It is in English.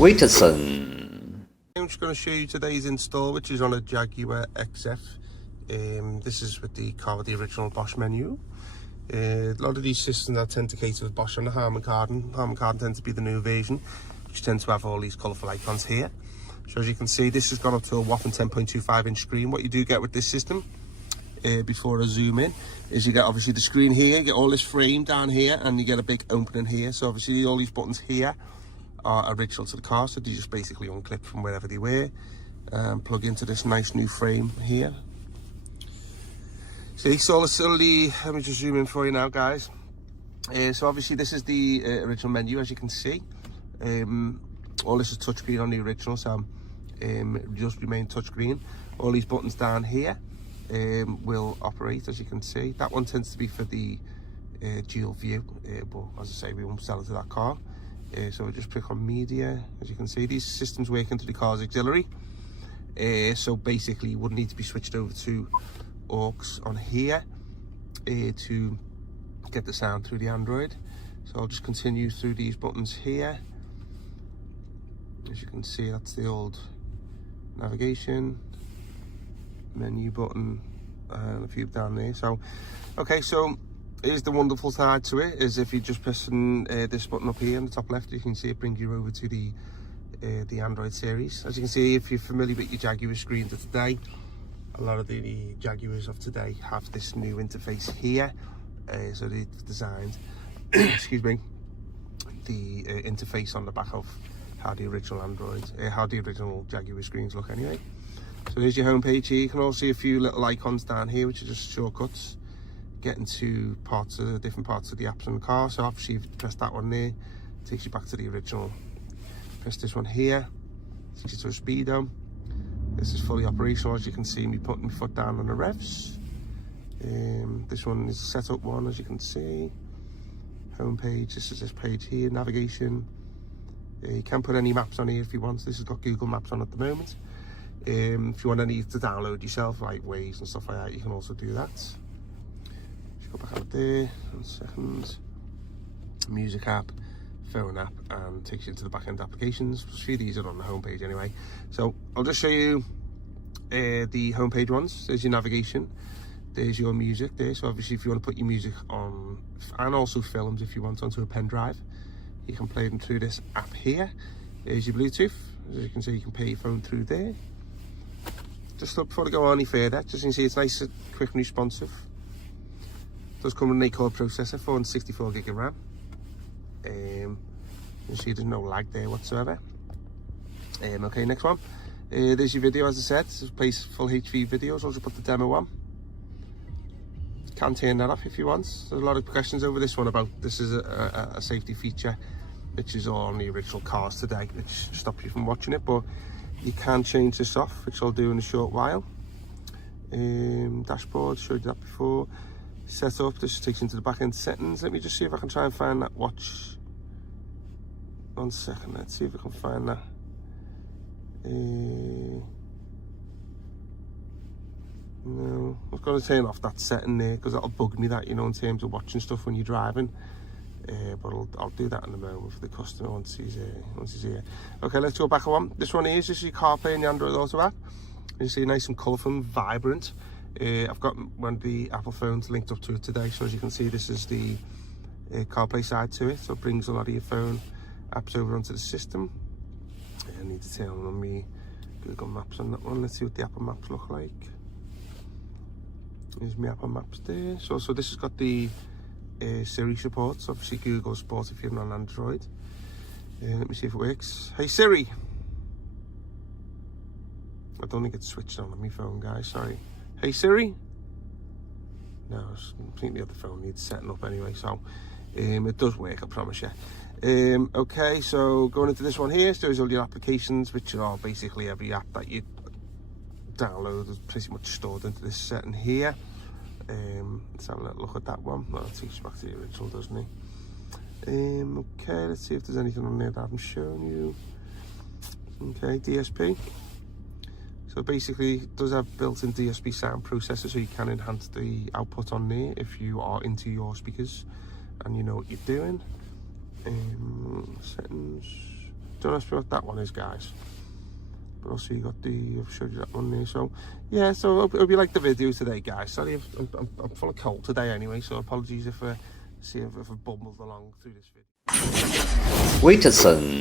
WITSON. I'm just going to show you today's install, which is on a Jaguar XJ. This is with the car with the original BOSCH menu. A lot of these systems that tend to cater for BOSCH on the Harman Kardon. Harman Kardon tends to be the new version, which tends to have all these colourful icons here. So as you can see, this has gone up to a whopping 10.25 inch screen. What you do get with this system, before I zoom in, is you get obviously the screen here, you get all this frame down here, and you get a big opening here. So obviously all these buttons here are original to the car, so they just basically unclip from wherever they were and plug into this nice new frame here. See, so let me just zoom in for you now, guys. So obviously this is the original menu, as you can see. All this is touchscreen on the original, so it just remain touchscreen. All these buttons down here will operate, as you can see. That one tends to be for the dual view, but as I say, we won't sell it to that car. So we just click on media. As you can see, these systems work into the car's auxiliary. So basically you wouldn't need to be switched over to aux on here to get the sound through the Android. So I'll just continue through these buttons here. As you can see, that's the old navigation menu button and a few down there. So okay, so here's the wonderful side to it, is if you just pressing this button up here in the top left, you can see it brings you over to the Android series. As you can see, if you're familiar with your Jaguar screens of today, a lot of the Jaguars of today have this new interface here. So they've designed excuse me, the interface on the back of how the original how the original Jaguar screens look anyway. So there's your home page here. You can also see a few little icons down here, which are just shortcuts getting to different parts of the apps on the car. So obviously if you press that one there, it takes you back to the original. Press this one here, takes you to a speedo. This is fully operational, as you can see me putting my foot down on the revs. This one is a setup one, as you can see. Home page, this is this page here, navigation. You can put any maps on here if you want. This has got Google Maps on at the moment. If you want any to download yourself, like Waze and stuff like that, you can also do that. Just go back out there, 1 second. Music app, phone app, and takes you into the back-end applications. A few of these are on the home page anyway. So I'll just show you the home page ones. There's your navigation. There's your music there. So obviously if you want to put your music on, and also films if you want, onto a pen drive, you can play them through this app here. There's your Bluetooth. As you can see, you can pay your phone through there. Just before I go any further, just you can see it's nice, quick and responsive. It does come with an 8-core processor, 464 gig of RAM. You see there's no lag there whatsoever. Okay, next one. There's your video, as I said. It plays full HD videos. I'll just put the demo on. You can turn that off if you want. There's a lot of questions over this one about this is a safety feature, which is all on the original cars today, which stops you from watching it, but you can change this off, which I'll do in a short while. Dashboard, showed you that before. Setup, this takes you into the back end settings. Let me just see if I can try and find that watch. 1 second, let's see if I can find that. No, I was going to turn off that setting there because that'll bug me, that, you know, in terms of watching stuff when you're driving. But I'll do that in a moment for the customer once he's here. Okay, let's go back one. This one is your Carplay in the Android Auto app. You see, nice and colourful and vibrant. I've got one of the Apple phones linked up to it today, so as you can see, this is the Carplay side to it. So it brings a lot of your phone apps over onto the system. I need to turn on my Google Maps on that one. Let's see what the Apple Maps look like. There's my Apple Maps there. So this has got the Siri support, so obviously Google support if you're on Android. Let me see if it works. Hey Siri! I don't think it's switched on my phone, guys, sorry. Hey Siri! No, I think the other phone needs setting up anyway, so it does work, I promise you. Okay, so going into this one here, so there's all your applications, which are basically every app that you download is pretty much stored into this setting here. Let's have a little look at that one. Well, it takes you back to the original, doesn't it? Okay, let's see if there's anything on there that I haven't shown you. Okay, DSP. So basically, it does have built-in DSP sound processor, so you can enhance the output on there if you are into your speakers and you know what you're doing. Settings. Don't ask me what that one is, guys. But also you got the, I've showed you that one there. So yeah, so hope you like the video today, guys. Sorry, I'm full of cold today anyway, so apologies if I've bumbled along through this video. WITSON